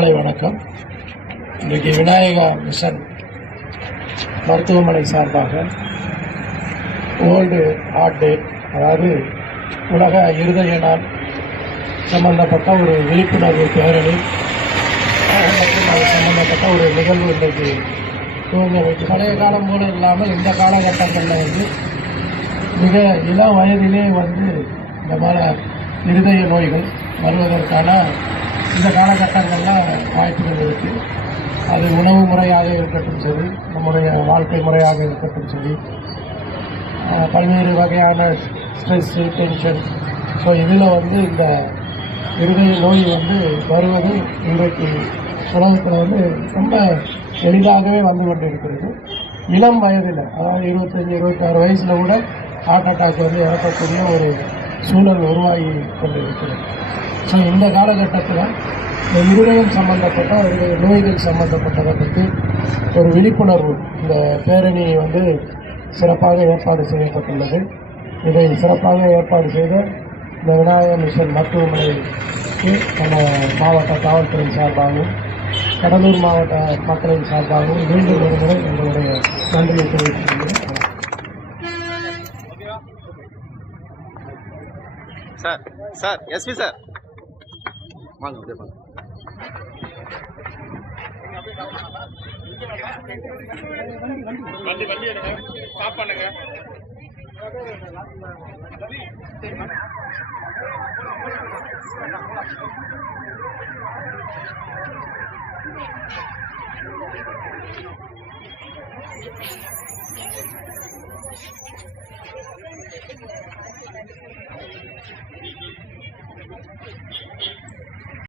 மாலை வணக்கம். இன்றைக்கு விநாயகா மிஷன் மருத்துவமனை சார்பாக வேர்ல்டு ஹார்ட் டே, அதாவது உலக இருதய நாள் சம்பந்தப்பட்ட ஒரு விழிப்புணர்வு பேரணி மற்றும் அது சம்பந்தப்பட்ட ஒரு நிகழ்வு இன்றைக்கு துவங்கி வைத்து, பழைய காலம் போல இல்லாமல் இந்த காலகட்டங்களில் மிக இளம் வயதிலே இந்த மாதிரி இருதய நோய்கள் வருவதற்கான இந்த காலகட்டங்களில் வாய்ப்புகள் இருக்குது. அது உணவு முறையாக இருக்கட்டும் சரி, நம்முடைய வாழ்க்கை முறையாக இருக்கட்டும் சரி, பல்வேறு வகையான ஸ்ட்ரெஸ்ஸு, டென்ஷன், ஸோ இதில் இந்த இருதய நோய் வருவது இன்றைக்கு உலகத்தில் ரொம்ப எளிதாகவே வந்து கொண்டிருக்கிறது. இளம் வயதில், அதாவது 25-26 வயசில் கூட ஹார்ட் அட்டாக் இறக்கக்கூடிய ஒரு சூழல் உருவாகி கொண்டிருக்கிறது. ஸோ இந்த காலகட்டத்தில் இந்த இருதயம் சம்பந்தப்பட்ட நோய்கள் சம்பந்தப்பட்டதை பற்றி ஒரு விழிப்புணர்வு இந்த பேரணி சிறப்பாக ஏற்பாடு செய்யப்பட்டுள்ளது. இதை சிறப்பாக ஏற்பாடு செய்த இந்த விநாயகா மிஷன் மருத்துவமனைக்கு நம்ம மாவட்ட காவல்துறை சார்பாகவும் கடலூர் மாவட்ட மக்களின் சார்பாகவும் மீண்டும் ஒரு முறை எங்களுடைய நன்றியை தெரிவித்துள்ளேன். சார் எஸ்பி சார் வாங்க அப்படியே வாங்க. வண்டி எடுங்க, ஸ்டாப் பண்ணுங்க.